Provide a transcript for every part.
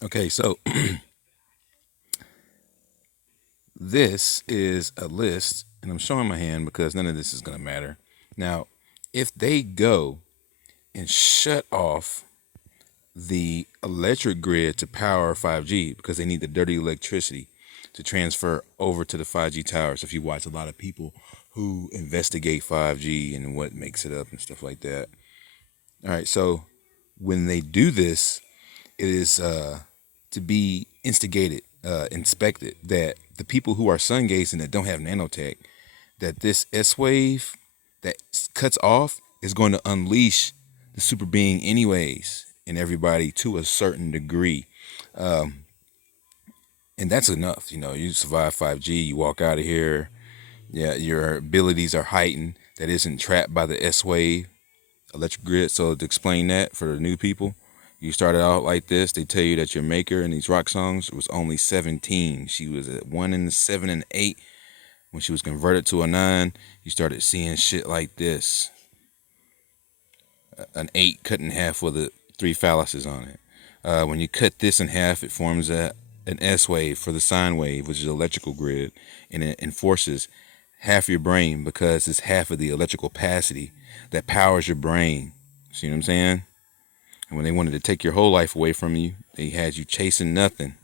Okay, so this is a list, and I'm showing my hand because none of this is going to matter. Now, if they go and shut off the electric grid to power 5G because they need the dirty electricity to transfer over to the 5G towers, if you watch a lot of people who investigate 5G and what makes it up and stuff like that. All right, so when they do this, it is to be instigated, inspected, that the people who are sun gazing that don't have nanotech, that this S wave that cuts off is going to unleash the super being anyways in everybody to a certain degree. Um, and that's enough. You know, you survive 5G, you walk out of here, yeah, your abilities are heightened. That isn't trapped by the S wave electric grid. So to explain that for the new people, you started out like this. They tell you that your maker in these rock songs was only 17. She was at 1 and 7 and 8. When she was converted to a 9, you started seeing shit like this. An 8 cut in half with the 3 phalluses on it. When you cut this in half, it forms an S wave for the sine wave, which is electrical grid, and it enforces half your brain because it's half of the electrical capacity that powers your brain. See what I'm saying? And when they wanted to take your whole life away from you, they had you chasing nothing.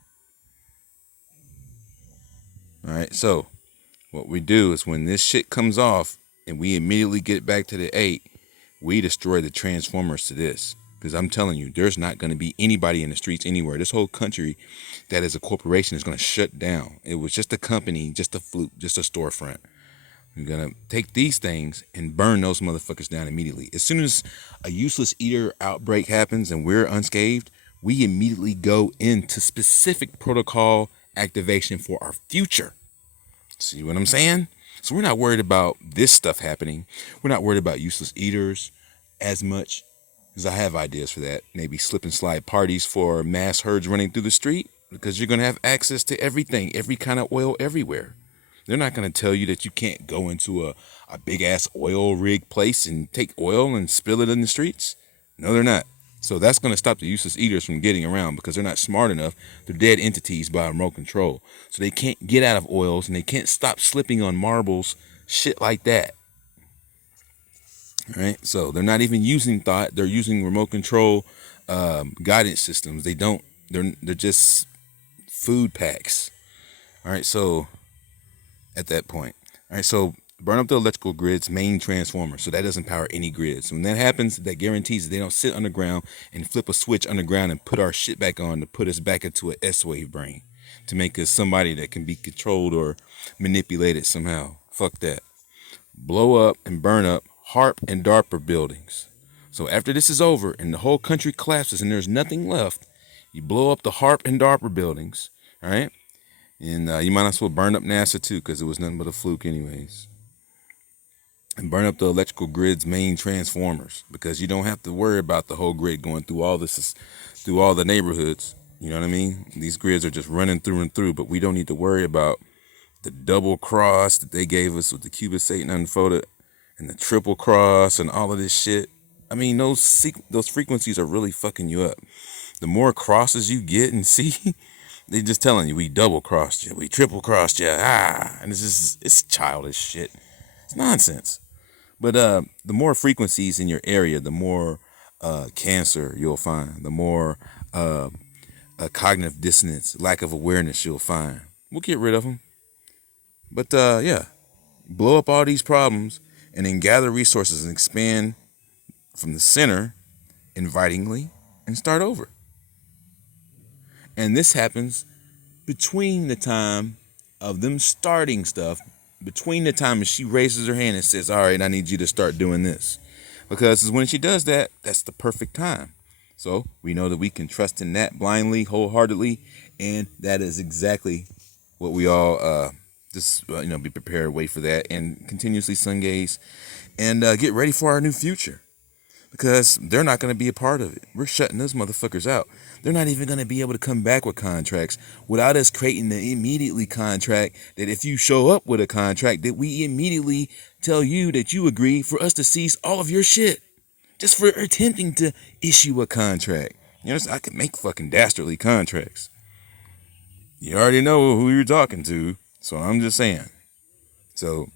All right. So what we do is when this shit comes off and we immediately get back to the 8, we destroy the transformers to this. Because I'm telling you, there's not going to be anybody in the streets anywhere. This whole country that is a corporation is going to shut down. It was just a company, just a fluke, just a storefront. We're going to take these things and burn those motherfuckers down immediately. As soon as a useless eater outbreak happens and we're unscathed, we immediately go into specific protocol activation for our future. See what I'm saying? So we're not worried about this stuff happening. We're not worried about useless eaters as much as I have ideas for that. Maybe slip and slide parties for mass herds running through the street because you're going to have access to everything, every kind of oil everywhere. They're not going to tell you that you can't go into a big ass oil rig place and take oil and spill it in the streets. No, they're not. So that's going to stop the useless eaters from getting around because they're not smart enough. They're dead entities by remote control. So they can't get out of oils and they can't stop slipping on marbles, shit like that. All right. So they're not even using thought. They're using remote control guidance systems. They're just food packs. All right. So at that point. All right, so burn up the electrical grid's main transformer so that doesn't power any grids. When that happens, that guarantees that they don't sit underground and flip a switch underground and put our shit back on to put us back into an S-wave brain to make us somebody that can be controlled or manipulated somehow. Fuck that. Blow up and burn up HARP and DARPA buildings. So after this is over and the whole country collapses and there's nothing left, you blow up the HARP and DARPA buildings, all right? And you might as well burn up NASA too, because it was nothing but a fluke, anyways. And burn up the electrical grid's main transformers, because you don't have to worry about the whole grid going through all this, through all the neighborhoods. You know what I mean? These grids are just running through and through, but we don't need to worry about the double cross that they gave us with the cube of Satan unfolded, and the triple cross, and all of this shit. I mean, those frequencies are really fucking you up. The more crosses you get and see, they just telling you we double crossed you, we triple crossed you, and it's childish shit. It's nonsense. But the more frequencies in your area, the more cancer you'll find, the more cognitive dissonance, lack of awareness you'll find. We'll get rid of them. But yeah, blow up all these problems and then gather resources and expand from the center invitingly and start over. And this happens between the time of them starting stuff, between the time that she raises her hand and says, all right, I need you to start doing this. Because when she does that, that's the perfect time. So we know that we can trust in that blindly, wholeheartedly, and that is exactly what we all be prepared, wait for that, and continuously sun gaze, and get ready for our new future. Because they're not going to be a part of it. We're shutting those motherfuckers out. They're not even going to be able to come back with contracts without us creating the immediately contract that if you show up with a contract that we immediately tell you that you agree for us to seize all of your shit just for attempting to issue a contract. You know, I could make fucking dastardly contracts. You already know who you're talking to, so I'm just saying. So,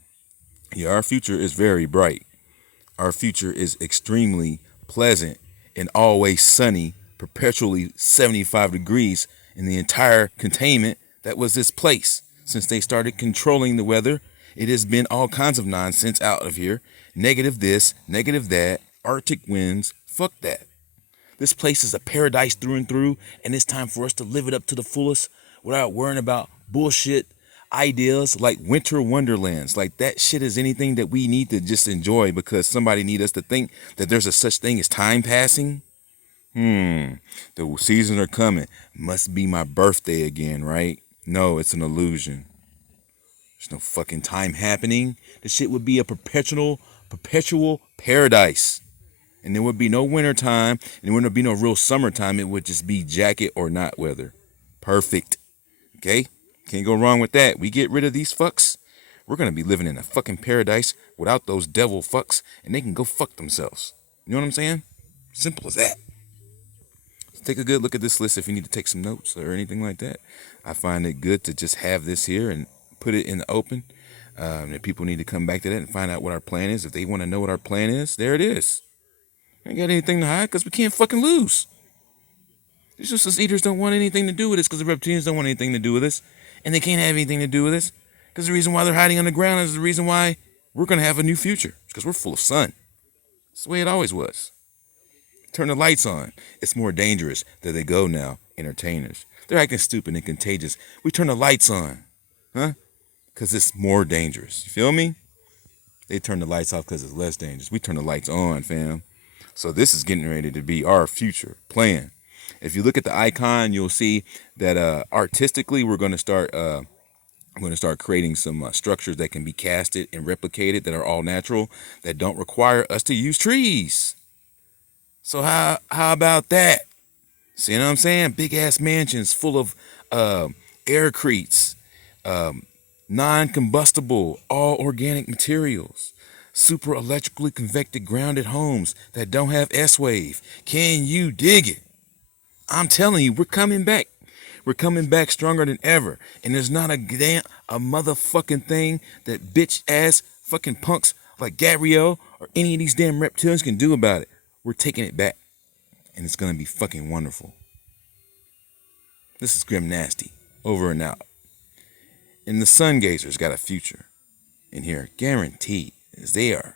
yeah, our future is very bright. Our future is extremely pleasant and always sunny, perpetually 75 degrees in the entire containment that was this place. Since they started controlling the weather, it has been all kinds of nonsense out of here. Negative this, negative that, Arctic winds, fuck that. This place is a paradise through and through, and it's time for us to live it up to the fullest without worrying about bullshit ideas like winter wonderlands. Like that shit is anything that we need to just enjoy because somebody need us to think that there's a such thing as time passing. The seasons are coming. Must be my birthday again, right? No, it's an illusion. There's no fucking time happening. The shit would be a perpetual paradise. And there would be no winter time, and there would be no real summertime. It would just be jacket or not weather. Perfect. Okay? Can't go wrong with that. We get rid of these fucks. We're going to be living in a fucking paradise without those devil fucks, and they can go fuck themselves. You know what I'm saying? Simple as that. So take a good look at this list if you need to take some notes or anything like that. I find it good to just have this here and put it in the open. And people need to come back to that and find out what our plan is. If they want to know what our plan is, there it is. Ain't got anything to hide because we can't fucking lose. It's just us eaters don't want anything to do with this because the reptilians don't want anything to do with us. And they can't have anything to do with us because the reason why they're hiding underground is the reason why we're going to have a new future. It's because we're full of sun. It's the way it always was. Turn the lights on. It's more dangerous. There they go now, entertainers. They're acting stupid and contagious. We turn the lights on. Huh? Because it's more dangerous. You feel me? They turn the lights off because it's less dangerous. We turn the lights on, fam. So this is getting ready to be our future plan. If you look at the icon, you'll see that artistically we're going to start creating some structures that can be casted and replicated that are all natural, that don't require us to use trees. So how about that? See what I'm saying? Big ass mansions full of aircretes, non-combustible, all organic materials. Super electrically convected grounded homes that don't have S-wave. Can you dig it? I'm telling you, we're coming back. We're coming back stronger than ever. And there's not a motherfucking thing that bitch ass fucking punks like Gabrielle or any of these damn reptilians can do about it. We're taking it back. And it's gonna be fucking wonderful. This is Grim Nasty. Over and out. And the Sun Gazers got a future in here, guaranteed. As they are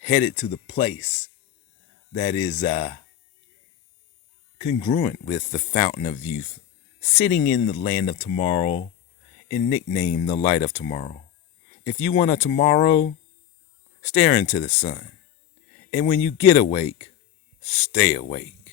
headed to the place that is congruent with the fountain of youth, sitting in the land of tomorrow and nicknamed the light of tomorrow. If you want a tomorrow, stare into the sun. And when you get awake, stay awake.